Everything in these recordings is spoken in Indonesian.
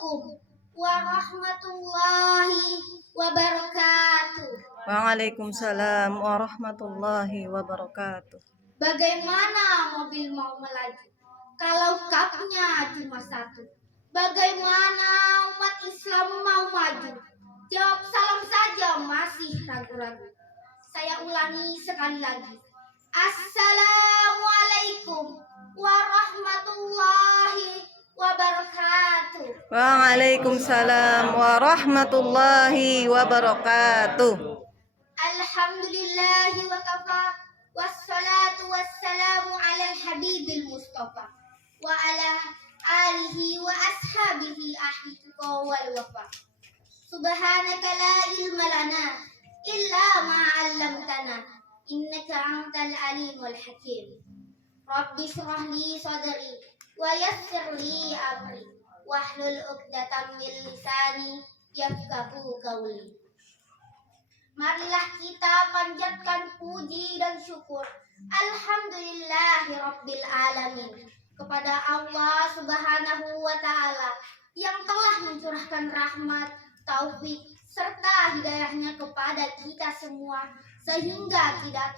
Assalamualaikum warahmatullahi wabarakatuh. Waalaikumsalam warahmatullahi wabarakatuh. Bagaimana mobil mau melaju kalau kapnya cuma satu? Bagaimana umat Islam mau maju? Jawab salam saja masih ragu-ragu. Saya ulangi sekali lagi. Assalamualaikum warahmatullahi wabarakatuh. Waalaikumsalam warahmatullahi wabarakatuh. Alhamdulillahi wa kafa, wassalatu wassalamu ala al-habibil mustafa wa ala alihi wa ashabihi ahli tuqa wal wafa. Subhanaka la ilma lana illa ma 'allamtana innaka antal alimul hakim. Rabbi shrah li sadri wa yassir li amri wahlul 'uqdatam min lisani yafqahu qawli. Marilah kita panjatkan puji dan syukur Alhamdulillahi Rabbil Alamin kepada Allah Subhanahu wa Ta'ala yang telah mencurahkan rahmat, taufik, serta hidayahnya kepada kita semua sehingga kita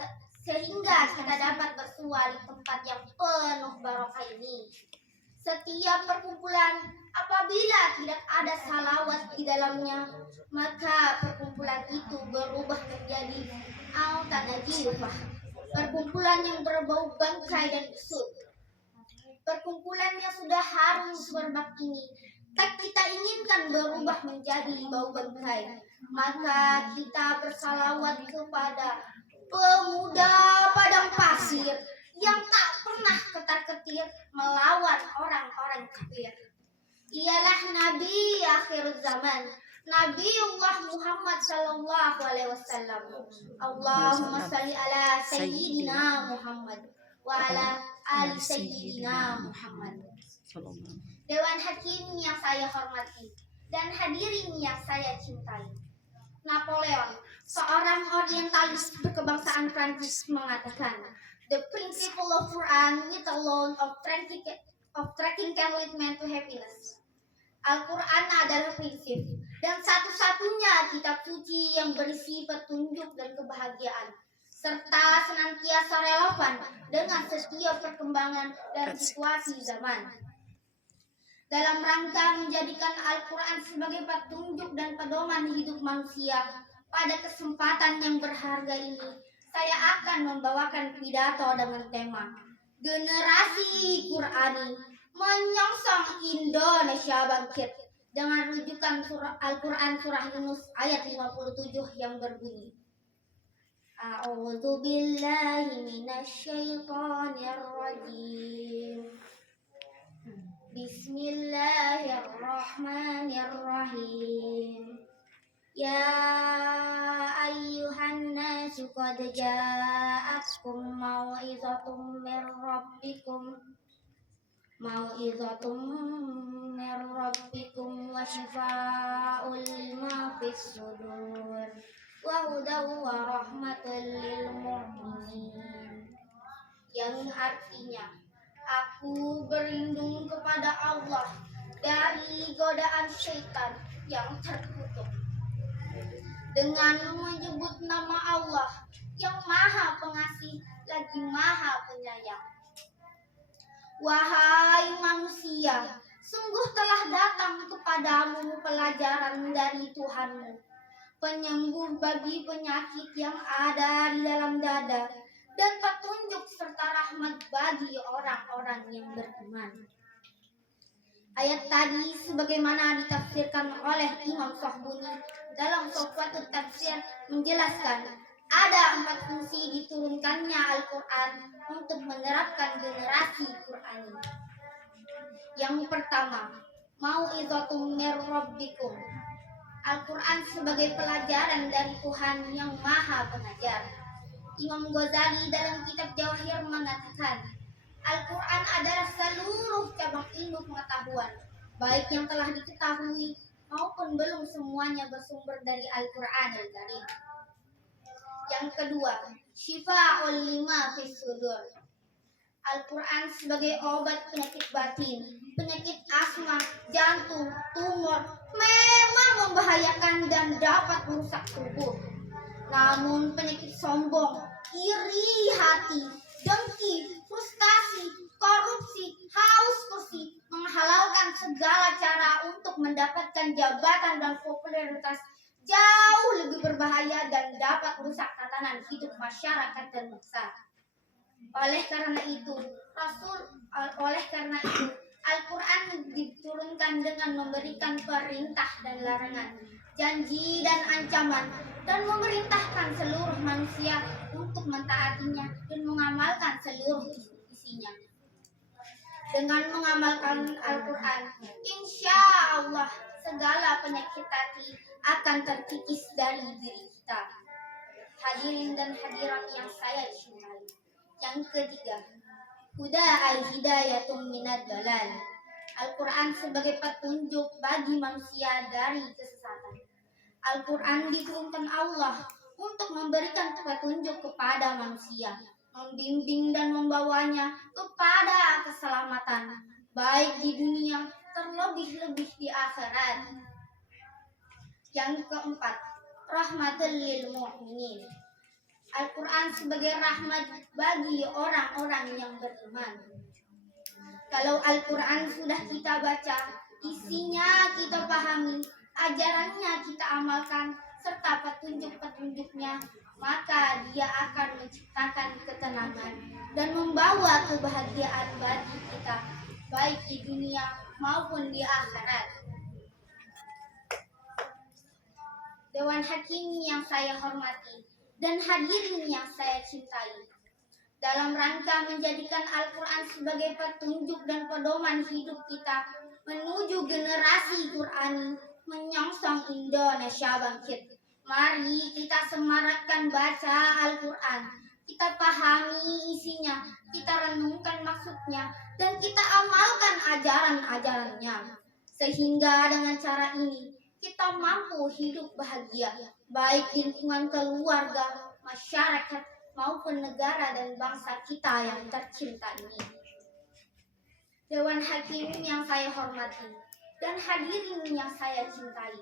dapat bersua di tempat yang penuh barokah ini. Setiap perkumpulan apabila tidak ada salawat di dalamnya, maka perkumpulan itu berubah menjadi al-tanajifah, perkumpulan yang berbau bangkai dan busuk. Perkumpulan yang sudah harum semerbak ini tak kita inginkan berubah menjadi bau bangkai, maka kita bersalawat kepada pemuda padang pasir yang tak pernah ketar-ketir melawan orang-orang kafir. Ialah Nabi akhir zaman, Nabiullah Muhammad sallallahu alaihi wasallam. Allahumma salli ala sayyidina Muhammad wa ala ali sayyidina Muhammad. Dewan Hakim yang saya hormati dan hadirin yang saya cintai. Napoleon, seorang orientalis berkebangsaan Prancis, mengatakan, "The principle of Quran with alone of tracking can lead man to happiness." Al-Quran adalah prinsip dan satu-satunya kitab suci yang berisi petunjuk dan kebahagiaan, serta senantiasa relevan dengan setiap perkembangan dan situasi zaman. Dalam rangka menjadikan Al-Quran sebagai petunjuk dan pedoman hidup manusia, pada kesempatan yang berharga ini, saya akan membawakan pidato dengan tema Generasi Qurani Menyongsong Indonesia Bangkit, dengan rujukan Al-Quran surah Yunus ayat 57 yang berbunyi, A'udzu billahi minasyaitonir rajim. Bismillahirrahmanirrahim. Ya ayyuhan nasu qad ja'atkum mau'izatum mir rabbikum wa shifaa'un lima fis sudur wa hudaw wa rahmatul lil mu'minin. Yang artinya, aku berlindung kepada Allah dari godaan syaitan yang terkutuk dengan menyebut nama Allah yang Maha Pengasih lagi Maha Penyayang. Wahai manusia, sungguh telah datang kepadamu pelajaran dari Tuhanmu, penyembuh bagi penyakit yang ada di dalam dada, dan petunjuk serta rahmat bagi orang-orang yang beriman. Ayat tadi sebagaimana ditafsirkan oleh Imam Shahbuni dalam Sofwatut Tafsir menjelaskan ada 4 fungsi diturunkannya Al-Quran untuk menerapkan generasi Qurani. Yang pertama, mau'izatum mir rabbikum. Al-Quran sebagai pelajaran dari Tuhan yang Maha Pengajar. Imam Ghazali dalam kitab Jawahir mengatakan, Al-Quran adalah seluruh cabang ilmu pengetahuan, baik yang telah diketahui maupun belum, semuanya bersumber dari Al-Quran Al-Karim. Yang kedua, syifa'ul lima fis sudur. Al-Quran sebagai obat penyakit batin, penyakit asma, jantung, tumor, memang membahayakan dan dapat merusak tubuh. Namun penyakit sombong, iri hati, dengki, frustasi, korupsi, haus kursi, menghalalkan segala cara untuk mendapatkan jabatan dan popularitas jauh lebih berbahaya dan dapat merusak tatanan hidup masyarakat dan bangsa. Oleh karena itu, Al-Quran diturunkan dengan memberikan perintah dan larangan, janji dan ancaman, dan memerintahkan seluruh manusia untuk mentaatinya dan mengamalkan seluruh isinya. Dengan mengamalkan Al-Quran, insya Allah segala penyakit hati akan terkikis dari diri kita. Hadirin dan hadirat yang saya cintai. Yang ketiga, huda al-hidayatun minad dalal. Al-Quran sebagai petunjuk bagi manusia dari kesesatan. Al-Quran diturunkan Allah untuk memberikan petunjuk kepada manusia, membimbing dan membawanya kepada keselamatan, baik di dunia terlebih-lebih di akhirat. Yang keempat, rahmatul lil mu'minin. Al-Quran sebagai rahmat bagi orang-orang yang beriman. Kalau Al-Quran sudah kita baca, isinya kita pahami, ajarannya kita amalkan, serta petunjuk-petunjuknya, maka dia akan menciptakan ketenangan dan membawa kebahagiaan bagi kita, baik di dunia maupun di akhirat. Dewan Hakim yang saya hormati dan hadirin yang saya cintai, dalam rangka menjadikan Al-Quran sebagai petunjuk dan pedoman hidup kita menuju generasi Qurani menyongsong Indonesia bangkit, mari kita semarakkan baca Al-Quran, kita pahami isinya, kita renungkan maksudnya, dan kita amalkan ajaran-ajarannya, sehingga dengan cara ini kita mampu hidup bahagia, baik di lingkungan keluarga, masyarakat, maupun negara dan bangsa kita yang tercinta ini. Dewan Hakim yang saya hormati dan hadirin yang saya cintai,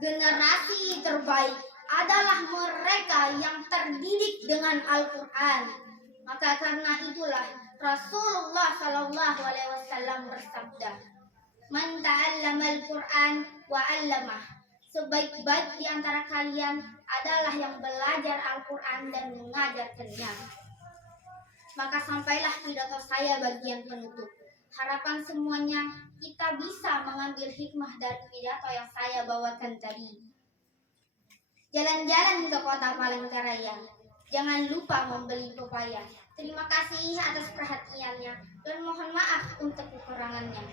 generasi terbaik adalah mereka yang terdidik dengan Al-Quran. Maka karena itulah Rasulullah SAW bersabda, "Man ta'allama al-Quran wa 'allamah." Sebaik-baik di antara kalian adalah yang belajar Al-Quran dan mengajarkannya. Maka sampailah pidato saya bagian penutup. Harapan semuanya kita bisa mengambil hikmah dari pidato yang saya bawakan tadi. Jalan-jalan ke kota Palangkaraya, jangan lupa membeli pepaya. Terima kasih atas perhatiannya dan mohon maaf untuk kekurangannya.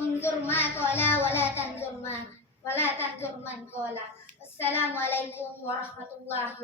Unzur ma qala wala tanzur man qala. Assalamualaikum warahmatullahi wabarakatuh.